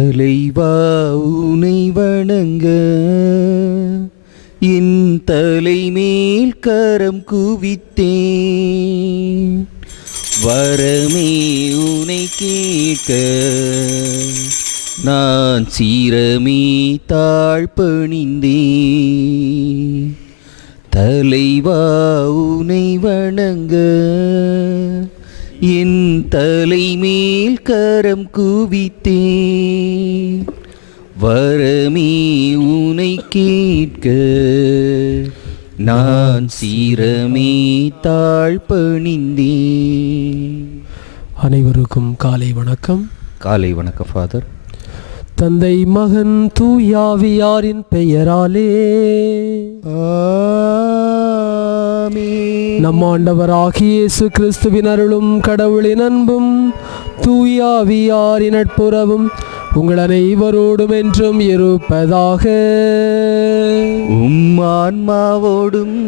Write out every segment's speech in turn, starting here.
தலைவா உனை வணங்க என் தலைமேல் கரம் குவித்தேன். வரமே உனை கேட்க நான் சீரமே தாழ்பணிந்தேன். தலைவா உனை வணங்க என் தலைமேல் கரம் குவித்தேன். வரமே உனை கேட்க நான் சீரமே தாழ்பணிந்தேன். அனைவருக்கும் காலை வணக்கம். காலை வணக்கம் ஃபாதர். தந்தை மகன் தூயாவியாரின் பெயராலே ஆமென். நம் ஆண்டவராகிய இயேசு கிறிஸ்துவின் அருளும் கடவுளின் அன்பும் தூயாவியாரின் நட்புறவும் உங்கள் அனைவரோடும் என்றும் இருப்பதாக. உம் ஆன்மாவோடும்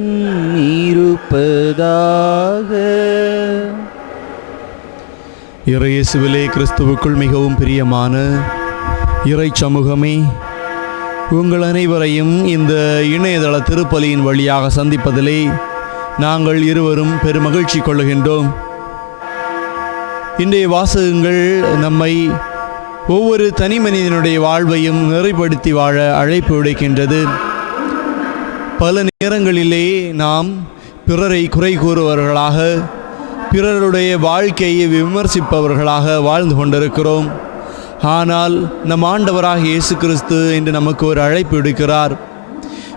இருப்பதாக. இறையேசுவிலே கிறிஸ்துவுக்குள் மிகவும் பிரியமான இறை சமூகமே, உங்கள் அனைவரையும் இந்த இணையதள திருப்பலியின் வழியாக சந்திப்பதிலே நாங்கள் இருவரும் பெருமகிழ்ச்சி கொள்ளுகின்றோம். இன்றைய வாசகங்கள் நம்மை ஒவ்வொரு தனி மனிதனுடைய வாழ்வையும் நிறைப்படுத்தி வாழ அழைப்பு விடுக்கின்றது. பல நேரங்களிலே நாம் பிறரை குறை கூறுபவர்களாக, பிறருடைய வாழ்க்கையை விமர்சிப்பவர்களாக வாழ்ந்து கொண்டிருக்கிறோம். ஆனால் நம் ஆண்டவராக இயேசு கிறிஸ்து இன்று நமக்கு ஒரு அழைப்பு விடுக்கிறார்.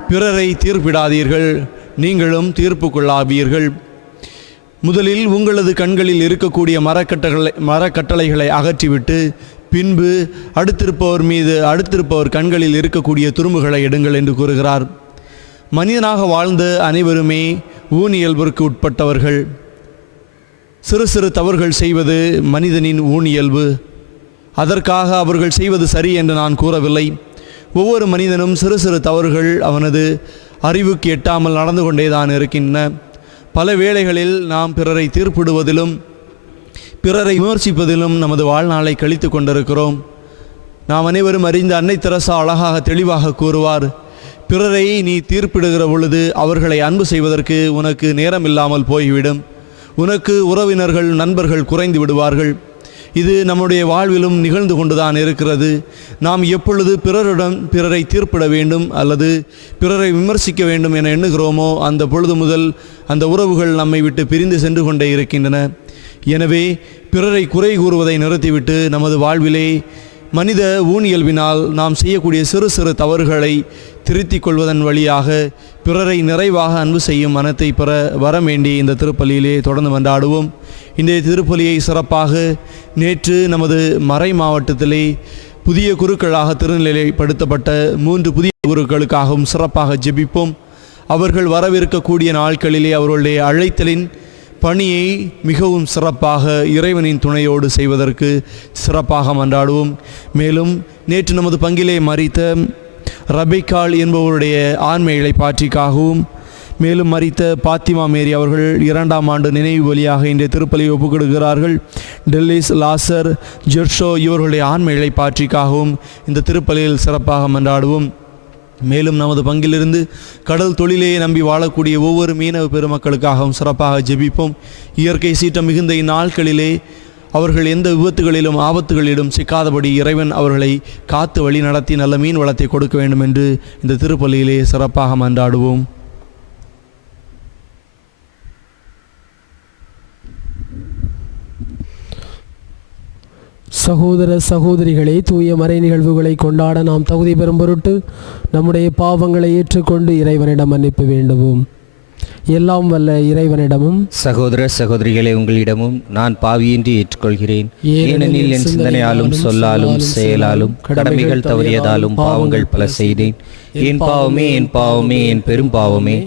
பிறரை தீர்ப்பிடாதீர்கள், நீங்களும் தீர்ப்புக்குள்ளாவீர்கள். முதலில் உங்களது கண்களில் இருக்கக்கூடிய மரக்கட்டளைகளை அகற்றிவிட்டு பின்பு அடுத்திருப்பவர் கண்களில் இருக்கக்கூடிய துரும்புகளை எடுங்கள் என்று கூறுகிறார். மனிதனாக வாழ்ந்த அனைவருமே ஊனியல்பிற்கு உட்பட்டவர்கள். சிறு சிறு தவறுகள் செய்வது மனிதனின் ஊனியல்பு. அதற்காக அவர்கள் செய்வது சரி என்று நான் கூறவில்லை. ஒவ்வொரு மனிதனும் சிறு சிறு தவறுகள் அவனது அறிவுக்கு எட்டாமல் நடந்து கொண்டேதான் இருக்கின்றன. பல வேளைகளில் நாம் பிறரை தீர்ப்பிடுவதிலும் பிறரை விமர்சிப்பதிலும் நமது வாழ்நாளை கழித்து கொண்டிருக்கிறோம். நாம் அனைவரும் அறிந்த அன்னை தெரசா அழகாக தெளிவாக கூறுவார், பிறரை நீ தீர்ப்பிடுகிற பொழுது அவர்களை அன்பு செய்வதற்கு உனக்கு நேரம் இல்லாமல் போய்விடும். உனக்கு உறவினர்கள், நண்பர்கள் குறைந்து விடுவார்கள். இது நம்முடைய வாழ்விலும் நிகழ்ந்து கொண்டுதான் இருக்கிறது. நாம் எப்பொழுது பிறரை தீர்ப்பிட வேண்டும் அல்லது பிறரை விமர்சிக்க வேண்டும் என எண்ணுகிறோமோ அந்த பொழுது முதல் அந்த உறவுகள் நம்மை விட்டு பிரிந்து சென்று கொண்டே இருக்கின்றன. எனவே பிறரை குறை கூறுவதை நிறுத்திவிட்டு நமது வாழ்விலே மனித ஊனியல்பினால் நாம் செய்யக்கூடிய சிறு சிறு தவறுகளை திருத்திக் கொள்வதன் வழியாக பிறரை நிறைவாக அன்பு செய்யும் மனத்தை பெற வர வேண்டி இந்த திருப்பலியிலே தொடர்ந்து கொண்டாடுவோம். இன்றைய திருப்பலியை சிறப்பாக நேற்று நமது மறை மாவட்டத்திலே புதிய குருக்களாக திருநிலைப்படுத்தப்பட்ட 3 புதிய குருக்களுக்காகவும் சிறப்பாக ஜெபிப்போம். அவர்கள் வரவிருக்கக்கூடிய நாட்களிலே அவர்களுடைய அழைத்தலின் பணியை மிகவும் சிறப்பாக இறைவனின் துணையோடு செய்வதற்கு சிறப்பாக மன்றாடுவோம். மேலும் நேற்று நமது பங்கிலே மரித்த ரபிகால் என்பவருடைய ஆன்ம இளைப்பாற்றிக்காகவும், மேலும் மரித்த பாத்திமா மேரி அவர்கள் 2ஆம் ஆண்டு நினைவு பலியாக இன்றைய திருப்பலியை ஒப்புக்கொடுக்கிறார்கள். டெல்லிஸ், லாசர், ஜெர்ஷோ இவர்களுடைய ஆன்ம இளைப்பாற்றிக்காகவும் இந்த திருப்பலியில் சிறப்பாக மன்றாடுவோம். மேலும் நமது பங்கிலிருந்து கடல் தொழிலே நம்பி வாழக்கூடிய ஒவ்வொரு மீனவ பெருமக்களுக்காகவும் சிறப்பாக ஜெபிப்போம். இயற்கை சீற்றம் மிகுந்த இந்நாட்களிலே அவர்கள் எந்த விபத்துகளிலும் ஆபத்துகளிலும் சிக்காதபடி இறைவன் அவர்களை காத்து வழி நடத்தி நல்ல மீன் வளத்தை கொடுக்க வேண்டும் என்று இந்த திருப்பலியிலே சிறப்பாக மன்றாடுவோம். சகோதர சகோதரிகளே, தூய மறை நிகழ்வுகளை கொண்டாட நாம் தகுதி பெறும் பொருட்டு நம்முடைய பாவங்களை ஏற்றுக்கொண்டு இறைவனிடம் மன்னிப்பு வேண்டுவோம். எல்லாம் வல்ல இறைவனிடமும் சகோதர சகோதரிகளை உங்களிடமும் நான் பாவியின்றி ஏற்றுக்கொள்கிறேன். ஏனெனில் என் சிந்தனையாலும் சொல்லாலும் செயலாலும் கடமைகள் தவறியதாலும் பாவங்கள் பல செய்தேன். என் பாவமே என் பாவமே என் பெரும் பாவமே.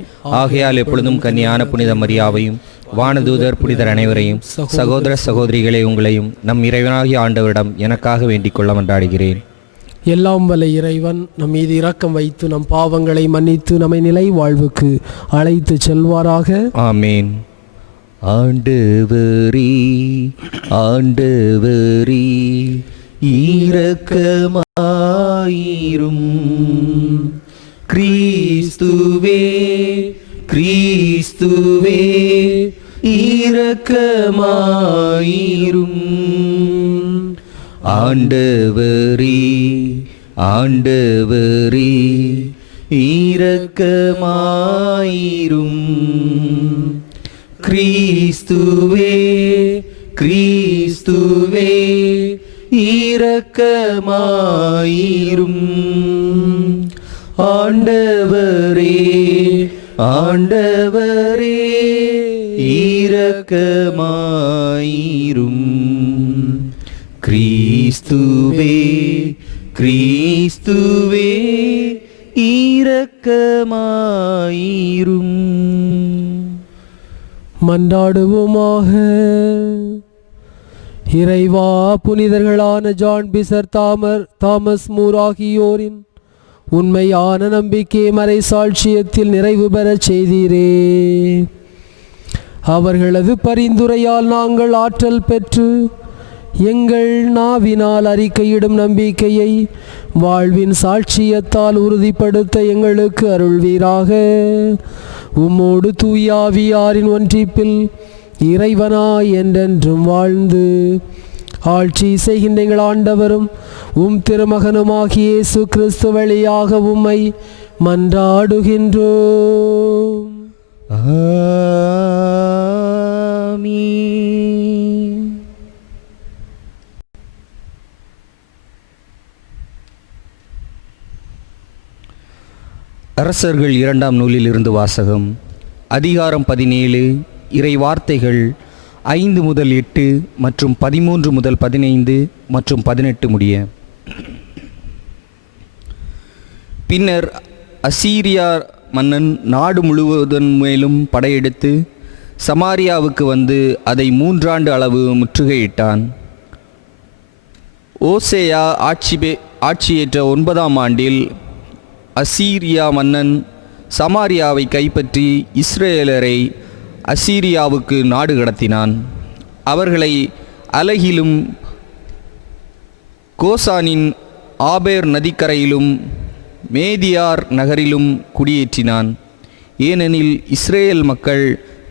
ஆகையால் எப்பொழுதும் கன்னியான புனித மரியாவையும் வானதூதர் புனிதர் அனைவரையும் சகோதர சகோதரிகளை உங்களையும் நம் இறைவனாகிய ஆண்டவரிடம் எனக்காக வேண்டிக் கொள்ள மன்றாடுகிறேன். எல்லாம் வல்ல இறைவன் நம் மீது இரக்கம் வைத்து நம் பாவங்களை மன்னித்து நம்மை நிலை வாழ்வுக்கு அழைத்து செல்வாராக. ஆமீன். ஆண்டவரே ஆண்டவரே இரக்கமாயிரும். கிறிஸ்துவே கிறிஸ்துவே இரக்கமாயிரும். ஆண்டவரே ஆண்டவரே இரக்கமாயிரும். கிறிஸ்துவே கிறிஸ்துவே இரக்கமாயிரும். ஆண்டவரே ஆண்டவரே இரக்கமாயிரும். கிறிஸ்துவே கிறிஸ்துவே இரக்கமாயிரும். மன்றாடுவோமாக. இறைவா, புனிதர்களான ஜான் பிசர், தாமஸ் மூர் ஆகியோரின் உண்மையான நம்பிக்கை மறை சாட்சியத்தில் நிறைவு பெறச் செய்தீரே. அவர்களது பரிந்துரையால் நாங்கள் ஆற்றல் பெற்று எங்கள் நாவினால் அறிக்கையிடும் நம்பிக்கையை வாழ்வின் சாட்சியத்தால் உறுதிப்படுத்த எங்களுக்கு அருள்வீராக. உம்மோடு தூயாவியாரின் ஒன்றிப்பில் இறைவனாய் என்றென்றும் வாழ்ந்து ஆட்சி செய்கின்ற எங்கள் ஆண்டவரும் உம் திருமகனுமாகிய இயேசு கிறிஸ்து வழியாக உம்மை மன்றாடுகின்றோம். ஆமீன். அரசர்கள் 2ஆம் நூலிலிருந்து வாசகம். அதிகாரம் 17. இறை வார்த்தைகள் 5 முதல் 8 மற்றும் 13 முதல் 15 மற்றும் 18 முடிய. பின்னர் அசீரியா மன்னன் நாடு முழுவதன் மேலும் படையெடுத்து சமாரியாவுக்கு வந்து அதை 3 ஆண்டு அளவு முற்றுகையிட்டான். ஓசேயா ஆட்சியேற்ற 9ஆம் ஆண்டில் அசீரியா மன்னன் சமாரியாவை கைப்பற்றி இஸ்ரேலரை அசீரியாவுக்கு நாடு கடத்தினான். அவர்களை அலகிலும் கோசானின் ஆபேர் நதிக்கரையிலும் மேதியார் நகரிலும் குடியேற்றினான். ஏனெனில் இஸ்ரேல் மக்கள்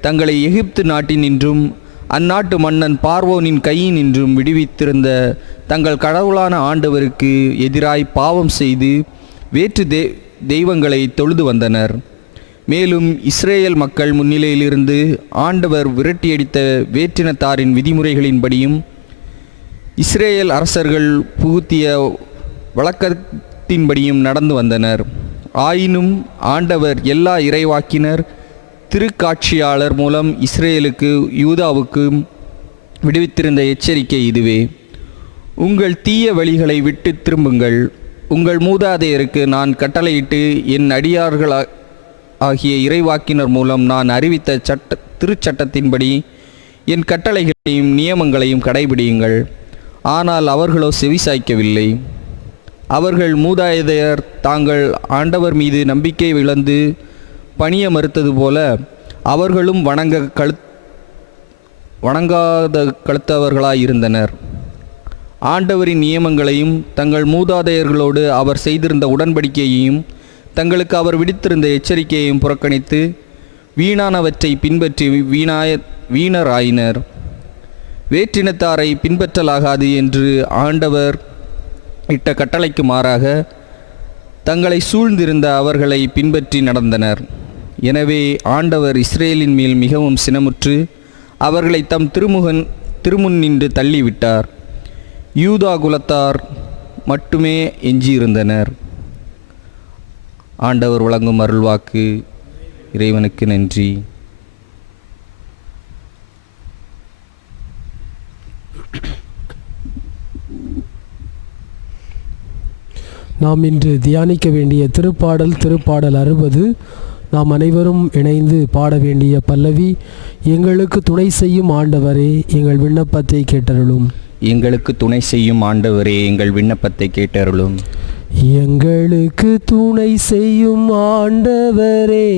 தங்களை எகிப்து நாட்டினின்றும் அந்நாட்டு மன்னன் பார்வோனின் கையினின்றும் விடுவித்திருந்த தங்கள் கடவுளான ஆண்டவருக்கு எதிராய் பாவம் செய்து வேற்று தெய்வங்களை தொழுது வந்தனர். மேலும் இஸ்ரேல் மக்கள் முன்னிலையிலிருந்து ஆண்டவர் விரட்டியடித்த வேற்றினத்தாரின் விதிமுறைகளின்படியும் இஸ்ரேல் அரசர்கள் புகுத்திய வழக்கத்தின்படியும் நடந்து வந்தனர். ஆயினும் ஆண்டவர் எல்லா இறைவாக்கினர் திருக்காட்சியாளர் மூலம் இஸ்ரேலுக்கு யூதாவுக்கு விடுவித்திருந்த எச்சரிக்கை இதுவே: உங்கள் தீய வழிகளை விட்டு திரும்புங்கள். உங்கள் மூதாதையருக்கு நான் கட்டளையிட்டு என் அடியார்கள் ஆகிய இறைவாக்கினர் மூலம் நான் அறிவித்த திருச்சட்டத்தின்படி என் கட்டளைகளையும் நியமங்களையும் கடைபிடியுங்கள். ஆனால் அவர்களோ செவிசாய்க்கவில்லை. அவர்கள் மூதாதையர் தாங்கள் ஆண்டவர் மீது நம்பிக்கை இழந்து பணிய மறுத்தது போல அவர்களும் வணங்காத கழுத்தவர்களாயிருந்தனர். ஆண்டவரின் நியமங்களையும் தங்கள் மூதாதையர்களோடு அவர் செய்திருந்த உடன்படிக்கையையும் தங்களுக்கு அவர் விடுத்திருந்த எச்சரிக்கையையும் புறக்கணித்து வீணானவற்றை பின்பற்றி வீணராயினர். வேற்றினத்தாரை பின்பற்றலாகாது என்று ஆண்டவர் இட்ட கட்டளைக்கு மாறாக தங்களை சூழ்ந்திருந்த அவர்களை பின்பற்றி நடந்தனர். எனவே ஆண்டவர் இஸ்ரேலின் மேல் மிகவும் சினமுற்று அவர்களை தம் திருமுன் நின்று தள்ளிவிட்டார். யூதா குலத்தார் மட்டுமே எஞ்சியிருந்தனர். ஆண்டவர் வழங்கும் அருள்வாக்கு. இறைவனுக்கு நன்றி. நாம் இன்று தியானிக்க வேண்டிய திருப்பாடல் 60. நாம் அனைவரும் இணைந்து பாட வேண்டிய பல்லவி: எங்களுக்கு துணை செய்யும் ஆண்டவரே, எங்கள் விண்ணப்பத்தை கேட்டருளும். எங்களுக்கு துணை செய்யும் ஆண்டவரே, எங்கள் விண்ணப்பத்தை கேட்டருளும். எங்களுக்கு துணை செய்யும் ஆண்டவரே,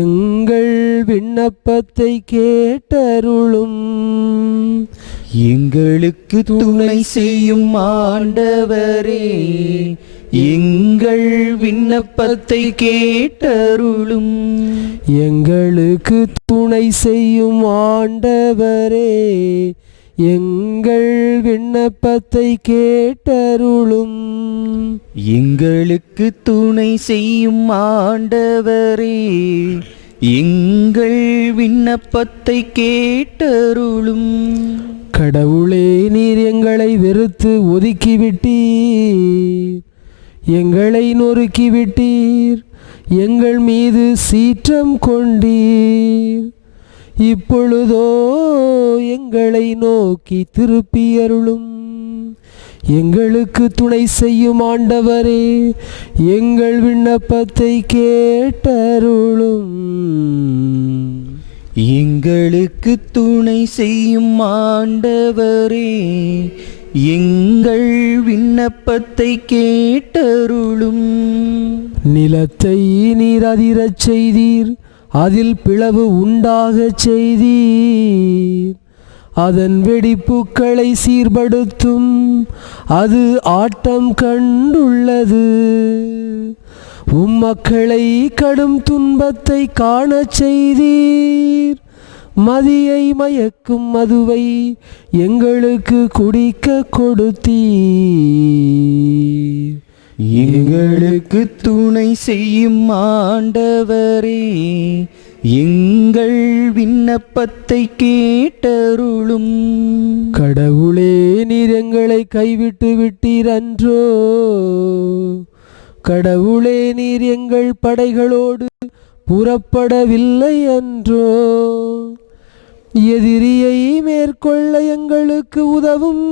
எங்கள் விண்ணப்பத்தை கேட்டருளும். எங்களுக்கு துணை செய்யும் ஆண்டவரே, எங்கள் விண்ணப்பத்தை கேட்டருளும். எங்களுக்கு துணை செய்யும் ஆண்டவரே, எங்கள் விண்ணப்பத்தை கேட்டருளும். எங்களுக்கு துணை செய்யும் ஆண்டவரே, எங்கள் விண்ணப்பத்தை கேட்டருளும். கடவுளே, நீர் எங்களை வெறுத்து ஒதுக்கிவிட்டீர், எங்களை நொறுக்கிவிட்டீர், எங்கள் மீது சீற்றம் கொண்டீர். இப்பொழுதோ எங்களை நோக்கி திருப்பியருளும். எங்களுக்கு துணை செய்யும் ஆண்டவரே, எங்கள் விண்ணப்பத்தை கேட்டருளும். எங்களுக்கு துணை செய்யும் ஆண்டவரே, எங்கள் விண்ணப்பத்தை கேட்டருளும். நிலத்தை நீர் அதிரச் செய்தீர், அதில் பிளவு உண்டாகச் செய்தீர். அதன் வெடிப்புக்களை சீர்படுத்தும், அது ஆட்டம் கண்டுள்ளது. மக்களை கடும் துன்பத்தை காணச் செய்தீர். மதியை மயக்கும் மதுவை எங்களுக்கு குடிக்க கொடுத்தீர். எங்களுக்கு துணை செய்யும் ஆண்டவரே, எங்கள் விண்ணப்பத்தை கேட்டருளும். கடவுளே, நீர் எங்களை கைவிட்டு விட்டீர் அன்றோ? கடவுளே, நீர் எங்கள் படைகளோடு புறப்படவில்லை அன்றோ? எதிரியை மேற்கொள்ள எங்களுக்கு உதவும்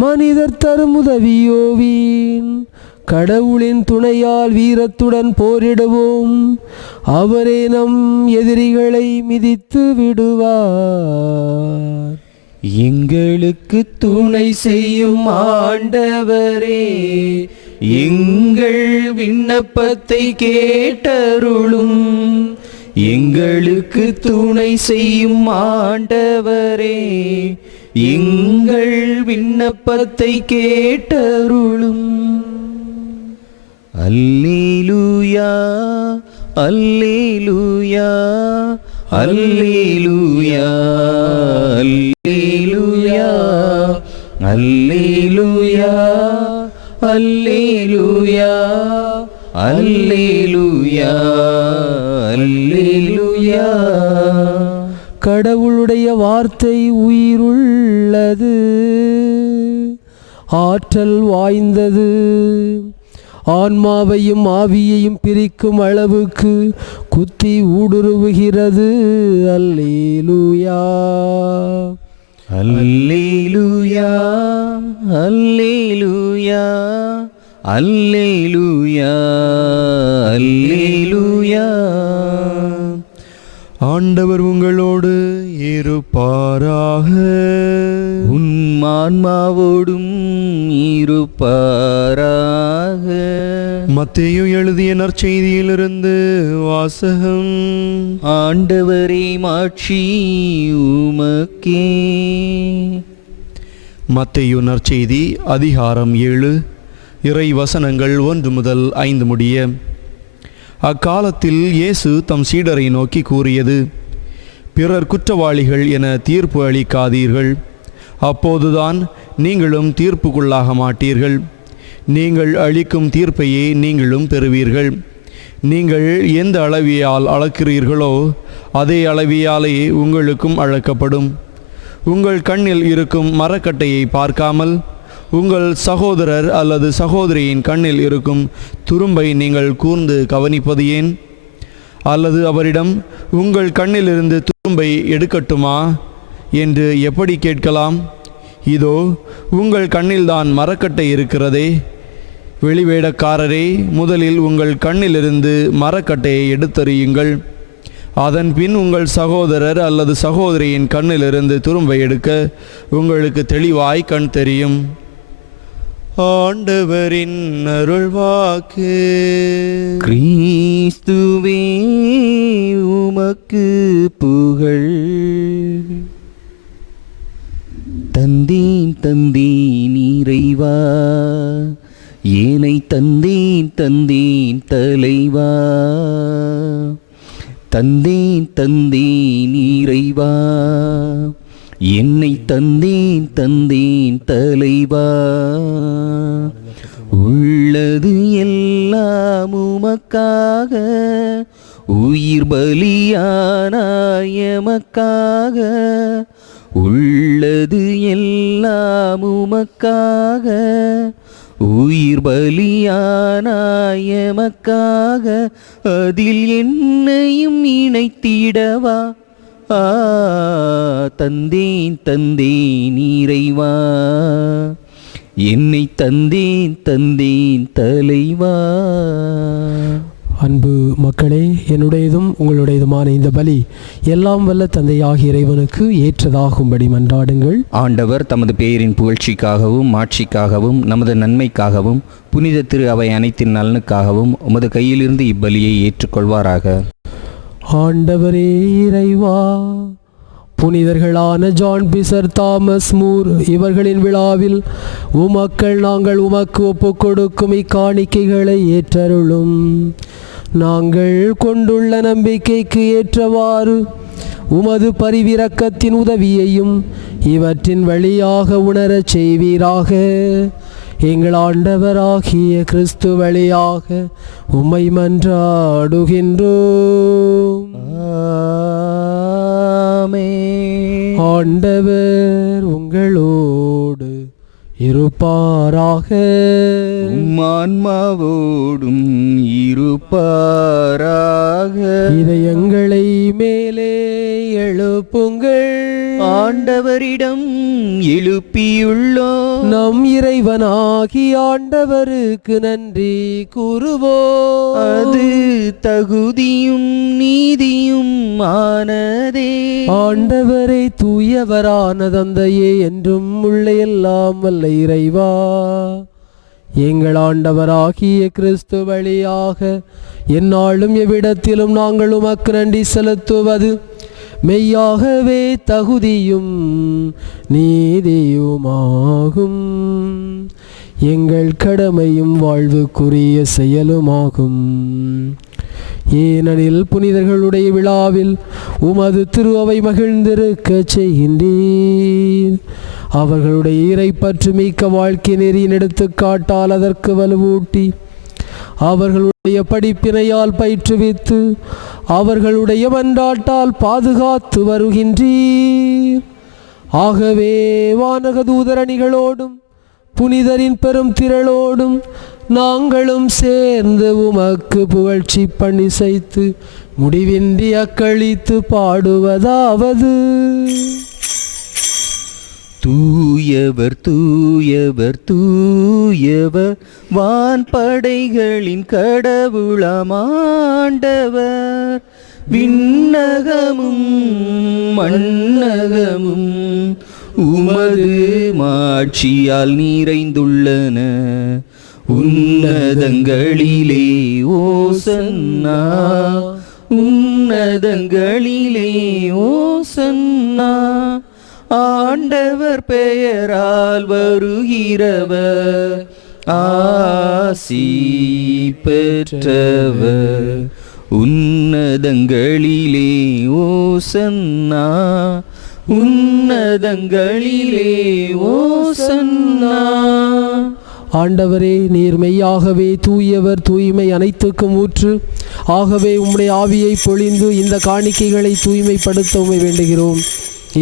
மனிதர் தரும் உதவியோவீன். கடவுளின் துணையால் வீரத்துடன் போரிடுவோம், அவரே நம் எதிரிகளை மிதித்து விடுவார். எங்களுக்கு துணை செய்யும் ஆண்டவரே, எங்கள் விண்ணப்பத்தை கேட்டருளும். எங்களுக்கு துணை செய்யும் ஆண்டவரே, எங்கள் விண்ணப்பத்தை கேட்டருளும். அல்லேலூயா, அல்லேலூயா, அல்லேலூயா, அல்லேலூயா, அல்லேலூயா, அல்லேலூயா, அல்லேலூயா, அல்லேலூயா. கடவுளுடைய வார்த்தை உயிருள்ளது, ஆற்றல் வாய்ந்தது, ஆன்மாவையும் ஆவியையும் பிரிக்கும் அளவுக்கு குத்தி ஊடுருவுகிறது. அல்லேலூயா, அல்லேலூயா, அல்லேலூயா, அல்லேலூயா, அல்லேலூயா. ஆண்டவர் உங்களோடு இருப்பாராக. உன் ஆன்மாவோடும் இருப்பாராக. மத்தேயு எழுதிய நற்செய்தியிலிருந்து வாசகம். ஆண்டவரே, மாட்சி உமக்கே. மத்தேயு நற்செய்தி அதிகாரம் 7, இறை வசனங்கள் 1 முதல் 5 முடிய. அக்காலத்தில் இயேசு தம் சீடரை நோக்கி கூறியது: பிறர் குற்றவாளிகள் என தீர்ப்பு அளிக்காதீர்கள், அப்போதுதான் நீங்களும் தீர்ப்புக்குள்ளாக மாட்டீர்கள். நீங்கள் அளிக்கும் தீர்ப்பையே நீங்களும் பெறுவீர்கள். நீங்கள் எந்த அளவியால் அளக்கிறீர்களோ அதே அளவியாலே உங்களுக்கும் அளக்கப்படும். உங்கள் கண்ணில் இருக்கும் மரக்கட்டையை பார்க்காமல் உங்கள் சகோதரர் அல்லது சகோதரியின் கண்ணில் இருக்கும் துரும்பை நீங்கள் கூர்ந்து கவனிப்பது ஏன்? அல்லது அவரிடம் உங்கள் கண்ணிலிருந்து துரும்பை எடுக்கட்டுமா என்று எப்படி கேட்கலாம்? இதோ உங்கள் கண்ணில்தான் மரக்கட்டை இருக்கிறதே. வெளிவேடக்காரரே, முதலில் உங்கள் கண்ணிலிருந்து மரக்கட்டையை எடுத்தறியுங்கள். அதன் பின் உங்கள் சகோதரர் அல்லது சகோதரியின் கண்ணிலிருந்து துரும்பை எடுக்க உங்களுக்கு தெளிவாய் கண் தெரியும். ஆண்டவரின் அருள்வாக்கு. கிறிஸ்துவே, உமக்கு புகழ். தந்தேன் தந்தேன் இறைவா, ஏனை தந்தேன் தந்தேன் தலைவா. தந்தேன் தந்தேன் இறைவா, என்னை தந்தேன் தந்தேன் தலைவா. உள்ளது எல்லாம் உமக்காக, உயிர் பலியானாய் எமக்காக. உள்ளது எல்லாம் உமக்காக, உயிர் பலியானாய் எமக்காக. அதில் என்னையும் இணைத்திடவா, தந்தேன் தந்தேன் இறைவா, என்னை தந்தேன் தந்தேன் தலைவா. அன்பு மக்களே, என்னுடையதும் உங்களுடையதுமான இந்த பலி எல்லாம் வல்ல தந்தையாகிய இறைவனுக்கு ஏற்றதாகும்படி மன்றாடுங்கள். ஆண்டவர் தமது பெயரின் புகழ்ச்சிக்காகவும் மாட்சிக்காகவும் நமது நன்மைக்காகவும் புனித திரு அவை அனைத்தின் நலனுக்காகவும் உமது கையிலிருந்து இப்பலியை ஏற்றுக்கொள்வாராக. ஆண்டவரே இறைவா, புனிதர்களான ஜான் பிசர், தாமஸ் மூர் இவர்களின் விழாவில் உமக்கள் நாங்கள் உமக்கு ஒப்புக் கொடுக்கும் இக்காணிக்கைகளை ஏற்றருளும். நாங்கள் கொண்டுள்ள நம்பிக்கைக்கு ஏற்றவாறு உமது பரிவிரக்கத்தின் உதவியையும் இவற்றின் வழியாக உணரச் செய்வீராக. எங்கள் ஆண்டவராகிய கிறிஸ்து வழியாக உம்மை மன்றாடுகின்றோம். ஆண்டவர் உங்களோடு இருப்பாராக. ஆன்மாவோடும் இருப்பாராக. இதயங்களை மேலே எழுப்புங்கள். ஆண்டவரிடம் எழுப்பியுள்ளோம். நம் இறைவனாகி ஆண்டவருக்கு நன்றி கூறுவோம். அது தகுதியும் நீதியும் ஆனதே. ஆண்டவரை தூயவரான தந்தையே, என்றும் உள்ள எல்லாம் வல்ல இறைவா, எங்கள் ஆண்டவராகிய கிறிஸ்து வழியாக எந்நாளும் எவ்விடத்திலும் நாங்கள் உமக்கு நன்றி செலுத்துவது மெய்யாகவே தகுதியும் நீதியுமாகும். எங்கள் கடமையும் வாழ்வுக்குரிய செயலுமாகும். ஏனெனில் புனிதர்களுடைய விழாவில் உமது திரு அவை மகிழ்ந்திருக்க செய்கின்றீர். அவர்களுடைய இறைப்பற்று மிக்க வாழ்க்கை நெறியின் எடுத்துக்காட்டால் அதற்கு வலுவூட்டி, அவர்களுடைய படிப்பினையால் பயிற்றுவித்து, அவர்களுடைய மன்றாட்டால் பாதுகாத்து வருகின்றீர். ஆகவே வானக தூதரணிகளோடும் புனிதரின் பெரும் திரளோடும் நாங்களும் சேர்ந்து உமக்கு புகழ்ச்சி பணிசைத்து முடிவின்றி அக்களித்து பாடுவதாவது: தூயவர் தூயவர் தூயவர், வான்படைகளின் கடவுளமாண்டவர். விண்ணகமும் மண்ணகமும் உமது மாட்சியால் நிறைந்துள்ளன. உன்னதங்களிலே ஓசன்னா, உன்னதங்களிலே ஓசன்னா. ஆண்டவர் பெயரால் வருகிறவர் ஆசி பெற்றவர். உன்னதங்களிலே ஓசன்னா, உன்னதங்களிலே ஓசன்னா. ஆண்டவரே, நீர் மெய்யாகவே தூயவர், தூய்மை அனைத்துக்கும் ஊற்று. ஆகவே உம்முடைய ஆவியை பொழிந்து இந்த காணிக்கைகளை தூய்மைப்படுத்த உம்மை வேண்டுகிறோம்.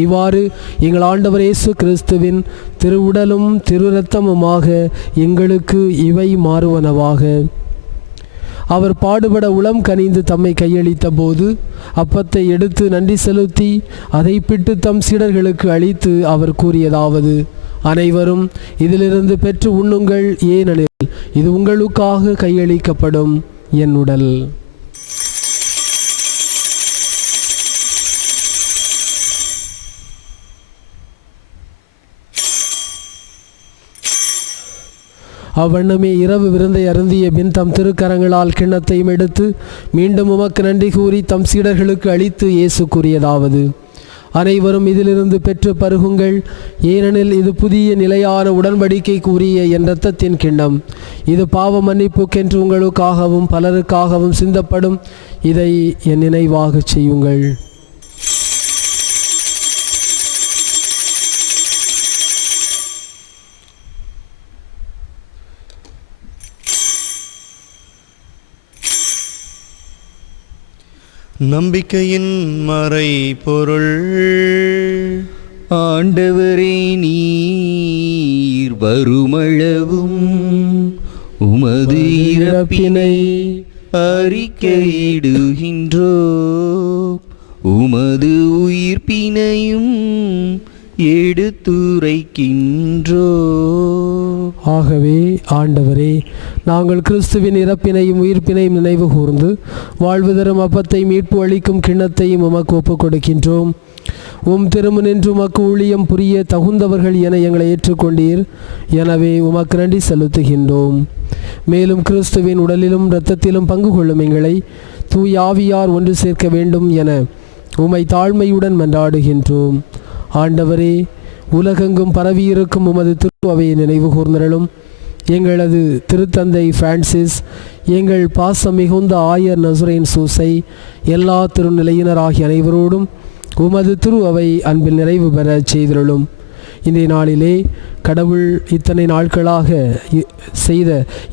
இவ்வாறு எங்கள் ஆண்டவர் இயேசு கிறிஸ்துவின் திருவுடலும் திரு இரத்தமுமாக எங்களுக்கு இவை மாறுவனவாக. அவர் பாடுபட உளம் கனிந்து தம்மை கையளித்த போது அப்பத்தை எடுத்து நன்றி செலுத்தி அதை பிட்டு தம் சீடர்களுக்கு அளித்து அவர் கூறியதாவது: அனைவரும் இதிலிருந்து பெற்று உண்ணுங்கள், ஏனெனில் இது உங்களுக்காக கையளிக்கப்படும் என் உடல். அவ்வண்ணமே இரவு விருந்தை அருந்திய பின் தம் திருக்கரங்களால் கிண்ணத்தையும் எடுத்து மீண்டும் உமக்கு நன்றி கூறி தம் சீடர்களுக்கு அளித்து இயேசு கூறியதாவது: அனைவரும் இதிலிருந்து பெற்று பருகுங்கள். ஏனெனில் இது புதிய நிலையான உடன்படிக்கைக்குரிய என் இரத்தத்தின் கிண்ணம். இது பாவ மன்னிப்புக்கென்று உங்களுக்காகவும் பலருக்காகவும் சிந்தப்படும். இதை என் நினைவாகச் செய்யுங்கள். நம்பிக்கையின் மறை பொருள். ஆண்டவரே, நீர் வருமளவும் உமது இறப்பினை அறிக்கையிடுகின்றோ, உமது உயிர்ப்பினையும் எடுத்துரைக்கின்றோ. ஆகவே ஆண்டவரே, நாங்கள் கிறிஸ்துவின் இறப்பினையும் உயிர்ப்பினையும் நினைவு கூர்ந்து வாழ்வு தரும் அப்பத்தை மீட்பு அளிக்கும் கிண்ணத்தையும் உமக்கு ஒப்புக் கொடுக்கின்றோம். உம் திருமுனின்று உமக்கு ஊழியம் புரிய தகுந்தவர்கள் என எங்களை ஏற்றுக்கொண்டீர். எனவே உமக்கு நன்றி செலுத்துகின்றோம். மேலும் கிறிஸ்துவின் உடலிலும் இரத்தத்திலும் பங்கு கொள்ளும் எங்களை தூய ஆவியார் ஒன்று சேர்க்க வேண்டும் என உமை தாழ்மையுடன் மன்றாடுகின்றோம். ஆண்டவரே, உலகெங்கும் பரவியிருக்கும் உமது திரு அவையை நினைவு கூர்ந்தருளும். எங்களது திருத்தந்தை பிரான்சிஸ், எங்கள் பாசம் மிகுந்த ஆயர் நசுரேன் சூசை, எல்லா திருநிலையினராகிய அனைவரோடும் உமது திரு அவை அன்பில் நிறைவு பெற செய்தருளும். இன்றைய நாளிலே கடவுள் இத்தனை நாட்களாக செய்த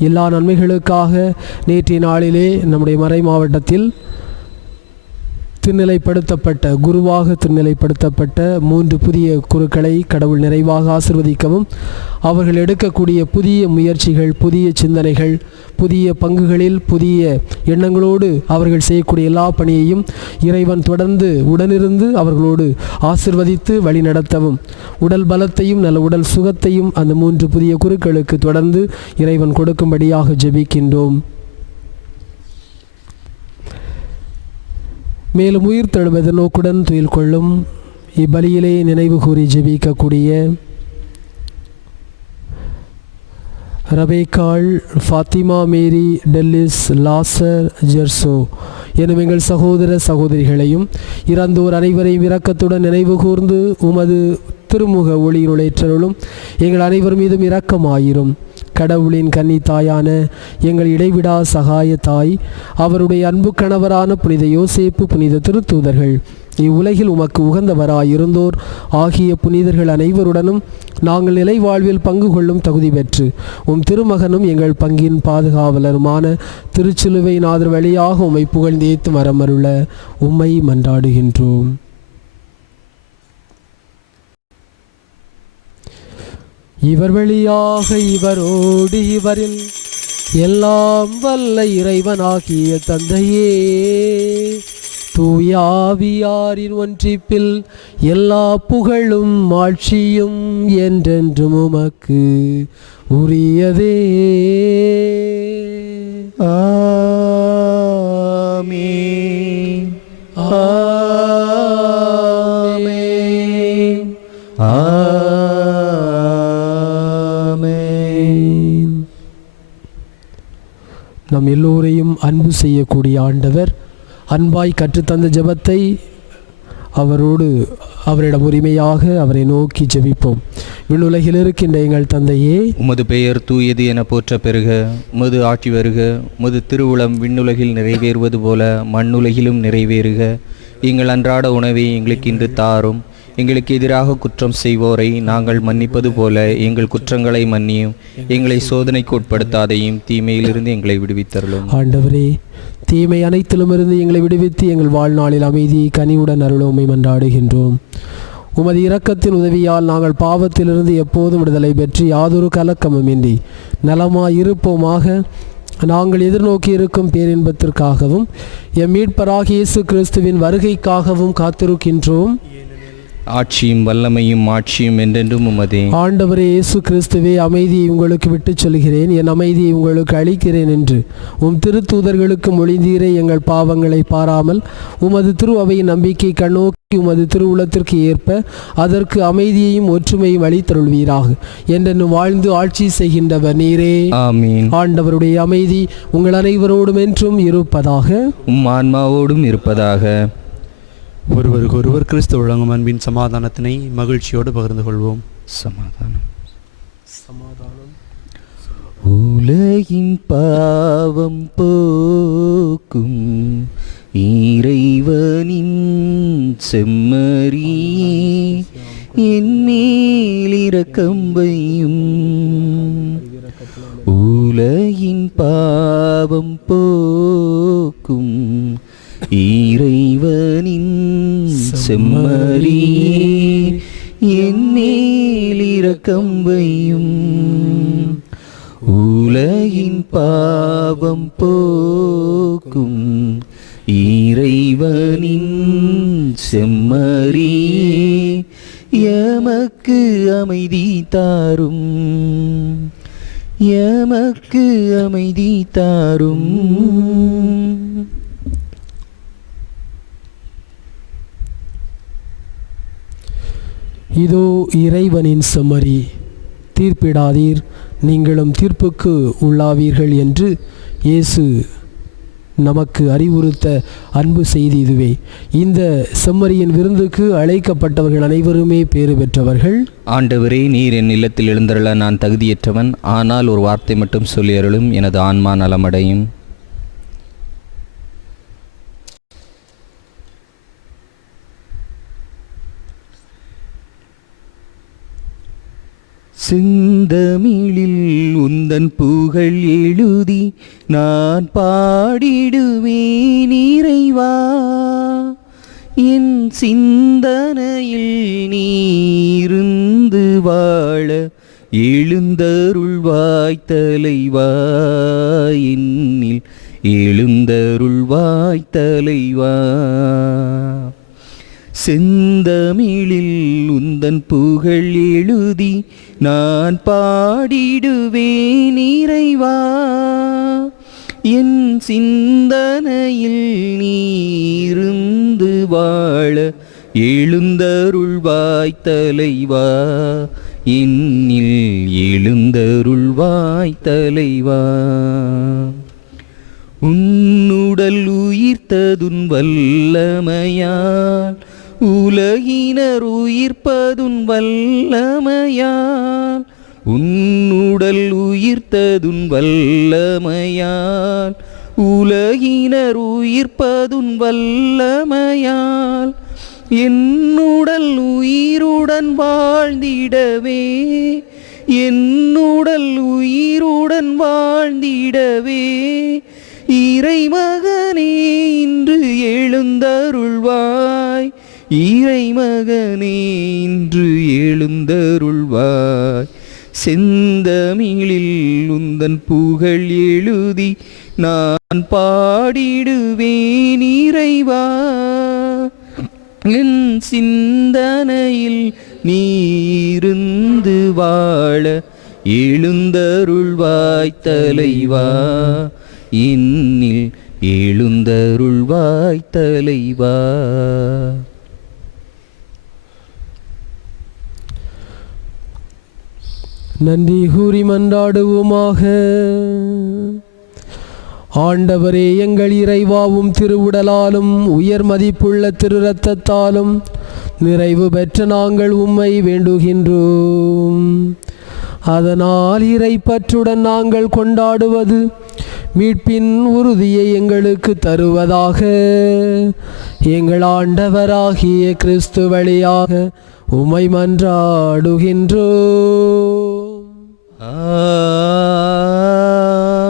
எல்லா நன்மைகளுக்காக நேற்றைய நாளிலே நம்முடைய மறை மாவட்டத்தில் குருவாக திருநிலைப்படுத்தப்பட்ட 3 புதிய குருக்களை கடவுள் நிறைவாக ஆசிர்வதிக்கவும், அவர்கள் எடுக்கக்கூடிய புதிய முயற்சிகள், புதிய சிந்தனைகள், புதிய பங்குகளில் புதிய எண்ணங்களோடு அவர்கள் செய்யக்கூடிய எல்லா பணியையும் இறைவன் தொடர்ந்து உடனிருந்து அவர்களோடு ஆசிர்வதித்து வழி நடத்தவும், உடல் பலத்தையும் நல்ல உடல் சுகத்தையும் அந்த 3 புதிய குருக்களுக்கு தொடர்ந்து இறைவன் கொடுக்கும்படியாக ஜெபிக்கின்றோம். மேலும் உயிர் தழுவது நோக்குடன் துயில் கொள்ளும் இப்பலியிலே நினைவு கூறி ஜெபிக்கக்கூடிய ரபேக்காள், ஃபாத்திமா மேரி, டெல்லிஸ், லாசர், ஜெர்சோ எனும் எங்கள் சகோதர சகோதரிகளையும் இறந்தோர் அனைவரையும் இரக்கத்துடன் நினைவு கூர்ந்து உமது திருமுக ஒளியினுளேற்றருளும். எங்கள் அனைவர் மீதும் இரக்கமாயிரும். கடவுளின் கன்னி தாயான எங்கள் இடைவிடா சகாய தாய், அவருடைய அன்பு கணவரான புனித யோசேப்பு, புனித திருத்தூதர்கள், இவ்வுலகில் உமக்கு உகந்தவராயிருந்தோர் ஆகிய புனிதர்கள் அனைவருடனும் நாங்கள் நிலை வாழ்வில் பங்கு கொள்ளும் தகுதி பெற்று உம் திருமகனும் எங்கள் பங்கின் பாதுகாவலருமான திருச்சிலுவை நாதர் வழியாக உம்மை புகழ்ந்தேத்து மரமருள உம்மை மன்றாடுகின்றோம். இவர் வழியாக இவரோடு இவரில் எல்லாம் வல்ல இறைவனாகிய தந்தையே, தூயாவியாரின் ஒன்றிப்பில் எல்லா புகழும் ஆட்சியும் என்றென்றும் உமக்கு உரியதே. ஆமென். ஆமென். ஆமென். நம் எல்லோரையும் அன்பு செய்யக்கூடிய ஆண்டவர் அன்பாய் கற்றுத்தந்த ஜெபத்தை அவரிடம் உரிமையாக அவரை நோக்கி ஜெபிப்போம். விண்ணுலகில் இருக்கின்ற எங்கள் தந்தையே, உமது பெயர் தூயது என போற்ற பெறுக. உமது ஆட்சி வருக. உமது திருவுளம் விண்ணுலகில் நிறைவேறுவது போல மண்ணுலகிலும் நிறைவேறுக. எங்கள் அன்றாட உணவை எங்களுக்கு இன்று தாரும். எங்களுக்கு எதிராக குற்றம் செய்வோரை நாங்கள் மன்னிப்பது போல எங்கள் குற்றங்களை மன்னியும். எங்களை சோதனைக்கு உட்படுத்தாதையும் தீமையிலிருந்து எங்களை விடுவித்தருளும். ஆண்டவரே, தீமை அனைத்திலுமிருந்து எங்களை விடுவித்து எங்கள் வாழ்நாளில் அமைதியை கனிவுடன் அருளோமை மன்றாடுகின்றோம். உமது இரக்கத்தின் உதவியால் நாங்கள் பாவத்திலிருந்து எப்போதும் விடுதலை பெற்று யாதொரு கலக்கமுமின்றி நலமாயிருப்போமாக. நாங்கள் எதிர்நோக்கி இருக்கும் பேரின்பத்திற்காகவும் எம் மீட்பராகிய இயேசு கிறிஸ்துவின் வருகைக்காகவும் காத்திருக்கின்றோம். ஆட்சியும் வல்லமையும் ஆட்சியும் என்றென்றும் உமதே. ஆண்டவரே இயேசு கிறிஸ்துவே, அமைதியை உங்களுக்கு விட்டுச் சொல்கிறேன், என் அமைதியை உங்களுக்கு அளிக்கிறேன் என்று உம் திருத்தூதர்களுக்கு மொழிந்தீரே. எங்கள் பாவங்களை பாராமல் உமது திரு அவையின் நம்பிக்கை கண்ணோக்கி உமது திருவுளத்திற்கு ஏற்ப அதற்கு அமைதியையும் ஒற்றுமையும் அளித்தருள்வீராக. என்றென்னும் வாழ்ந்து ஆட்சி செய்கின்றவர் நீரே. ஆமீன். ஆண்டவருடைய அமைதி உங்கள் அனைவரோடும் என்றும் இருப்பதாக. உம் ஆன்மாவோடும் இருப்பதாக. ஒருவருக்கொருவர் கிறிஸ்து வழங்கும் அன்பின் சமாதானத்தினை மகிழ்ச்சியோடு பகிர்ந்து கொள்வோம். சமாதானம். உலகின் பாவம் போக்கும் இறைவனின் செம்மறியே, என் மேல் இரக்கம் வையும். உலகின் பாவம் போக்கும் இறைவனின் செம்மறியே, என் மேல் இரக்கம் வையும். உலகின் பாவம் போக்கும் இறைவனின் செம்மறியே, எமக்கு அமைதி தாரும், எமக்கு அமைதி தாரும். இதோ இறைவனின் செம்மறி, தீர்ப்பிடாதீர், நீங்களும் தீர்ப்புக்கு உள்ளாவீர்கள் என்று இயேசு நமக்கு அறிவுறுத்த அன்பு செய்தி இதுவே. இந்த செம்மறியின் விருந்துக்கு அழைக்கப்பட்டவர்கள் அனைவருமே பேறு பெற்றவர்கள். ஆண்டவரே, நீர் என் இல்லத்தில் எழுந்தருள நான் தகுதியற்றவன், ஆனால் ஒரு வார்த்தை மட்டும் சொல்லி அருளும், எனது ஆன்மா நலமடையும். செந்தமிழில் உந்தன் புகழ் எழுதி நான் பாடிடுவேன் இறைவா, என் சிந்தனையில் நீருந்து வாழ எழுந்தருள்வாய் தலைவா, என்னில் எழுந்தருள்வாய் தலைவா. செந்தமிழில் உந்தன் புகழ் எழுதி நான் பாடிடுவேன் இறைவா, என் சிந்தனையில் நீருந்து வாழ எழுந்தருள்வாய் தலைவா, என்னில் எழுந்தருள்வாய் தலைவா. உன்னுடல் உயிர்த்ததுன் வல்லமையால், உலகினர் உயிர்ப்பதுன் வல்லமையால், உன்னுடல் உயிர்த்ததுன் வல்லமையால், உலகினர் உயிர்ப்பதுன் வல்லமையால், என்னுடல் உயிருடன் வாழ்ந்திடவே, என்னுடல் உயிருடன் வாழ்ந்திடவே, இறைமகனே இன்று எழுந்தருள்வாய், இறைமகனே இன்று எழுந்தருள்வாய். செந்தமிழில் உந்தன் புகழ் எழுதி நான் பாடிடுவேன் இறைவா, என் சிந்தனையில் நீருந்து வாழ எழுந்தருள்வாய் தலைவா, என்னில் எழுந்தருள்வாய் தலைவா. நன்றி கூறி மன்றாடுவோமாக. ஆண்டவரே, எங்கள் இறைவாவும் திருவுடலாலும் உயர் மதிப்புள்ள திரு இரத்தத்தாலும் நிறைவு பெற்ற நாங்கள் உம்மை வேண்டுகின்றோம். அதனால் இறைப்பற்றுடன் நாங்கள் கொண்டாடுவது மீட்பின் உறுதியை எங்களுக்கு தருவதாக. எங்கள் ஆண்டவராகிய கிறிஸ்து வழியாக உம்மை மன்றாடுகின்றோம்.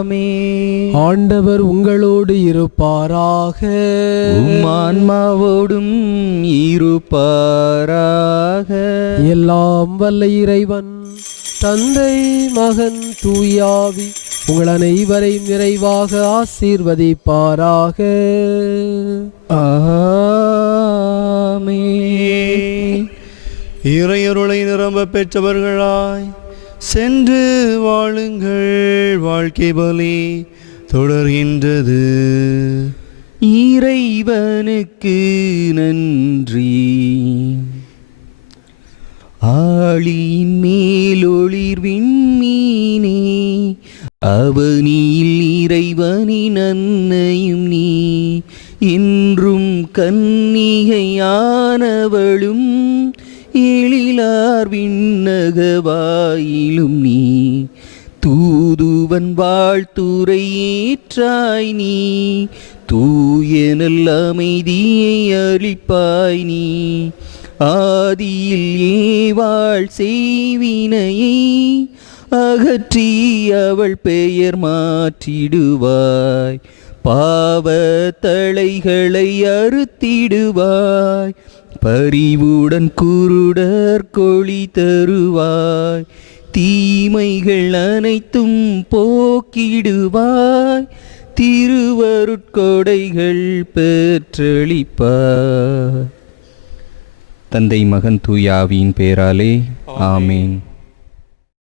ஆமென். ஆண்டவர் உங்களோடு இருப்பாராக. உம் ஆன்மாவோடும் இருப்பாராக. எல்லாம் வல்ல இறைவன் தந்தை, மகன், தூயாவி உங்கள் அனைவரையும் நிறைவாக ஆசீர்வதிப்பாராக. ஆமென். இறையருளை நிரம்ப பெற்றவர்களாய் சென்று வாழுங்கள், வாழ்க்கை பலி தொடர்கின்றது. இறைவனுக்கு நன்றி. ஆழியின் மேலொளிர் விண்மீனே, அவனியில் இறைவனின் அன்னையும் நீ, இன்றும் கன்னிகை தாயானவளும் எழிலார் விண்ணகவாயிலும் நீ தூதுவன் வாழ்த்துரை ஏற்றாய் நீ தூய நல் அமைதியை அளிப்பாய் நீ ஆதியில் ஏவாள் செய்வினையை அகற்றி அவள் பெயர் மாற்றிடுவாய் பாவ தலைகளை அறுத்திடுவாய் பரிவுடன் குருடர் கொளி தருவாய் தீமைகள் அனைத்தும் போக்கிடுவாய் திருவருட்கொடைகள் பெற்றளிப்பாய். தந்தை மகன் தூய ஆவியின் பெயராலே ஆமேன்.